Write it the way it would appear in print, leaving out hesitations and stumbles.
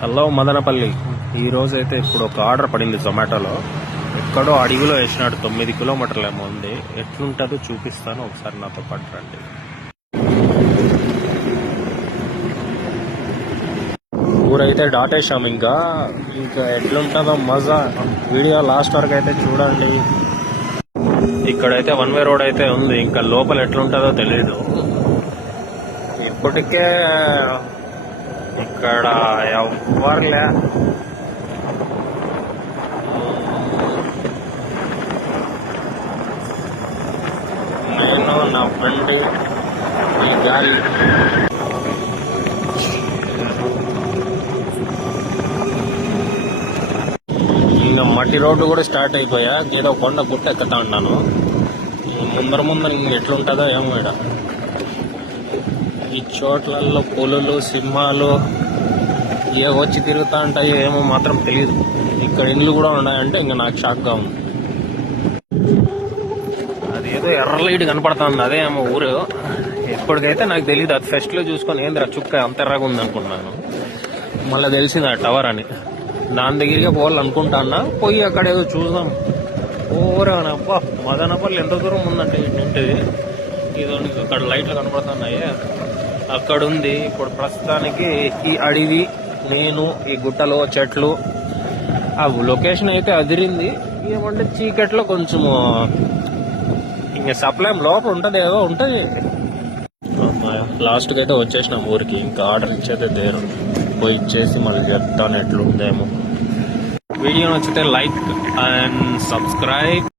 Hello Madanapalle. ఈరోజు అయితే ఇప్పుడు ఒక ఆర్డర్ పడింది జొమాటోలో. ఎక్కడో అడవిలో వేసినాడు, 9 కిలోమీటర్లు ఏమో ఉంది. ఎట్లుంటుందో చూపిస్తాను, ఒకసారి నాతో పాటు రండి. ఊరైతే దాటేసాం. ఇంకా ఎట్లుంటుందో మజా వీడియో లాస్ట్ వరకు అయితే చూడండి. ఇక్కడైతే 1 వే రోడ్ అయితే ఉంది, ఇంకా లోపల ఎట్లుంటుందో తెలీదు. ఇప్పటికే ఇక్కడ ఎవ్వర్లే. నేను నా ఫ్రెండ్ ఈ గాలి. ఇంకా మట్టి రోడ్డు కూడా స్టార్ట్ అయిపోయా. ఏదో కొండ గుట్ట ఎక్కుతా ఉన్నాను. ముందర ఇంక ఎట్లుంటుందో ఏమో. ఇక్కడ ఈ చోట్లలో పులులు, సింహాలు ఏ వచ్చి తిరుగుతా ఉంటాయో ఏమో మాత్రం తెలియదు. ఇక్కడ ఇండ్లు కూడా ఉన్నాయంటే ఇంకా నాకు షాక్గా ఉంది. అదేదో ఎర్ర లైట్ కనపడుతుంది, అదేమో ఊరు. ఎప్పటికైతే నాకు తెలియదు. అది ఫెస్ట్లో చూసుకొని ఏందిరా చుక్క అంత ఎర్రగా ఉంది అనుకుంటున్నాను. మళ్ళీ తెలిసింది ఆ టవర్ అని. దాని దగ్గరికి పోవాలనుకుంటాన్నా. పోయి అక్కడ ఏదో చూసాం. ఓరానబ్బా, మదనపల్లి ఎంత దూరం ఉందంటే ఇంటి. ఇదో అక్కడ లైట్లు కనపడుతున్నాయి, అక్కడ ఉంది. ఇప్పుడు ప్రస్తుతానికి ఈ అడవి, నేను, ఈ గుట్టలు, చెట్లు, ఆ లొకేషన్ అయితే అదిరింది. ఏమంటే చీకట్లో కొంచెము ఇంక సప్లై లోపల ఉంటుంది, ఏదో ఉంటుంది. లాస్ట్కి అయితే వచ్చేసినాం ఊరికి. ఇంకా ఆర్డర్ ఇచ్చేదే దేరు. పోయి ఇచ్చేసి మళ్ళీ చెప్తాను ఎట్లుందేమో. వీడియో నచ్చితే లైక్ అండ్ సబ్స్క్రైబ్.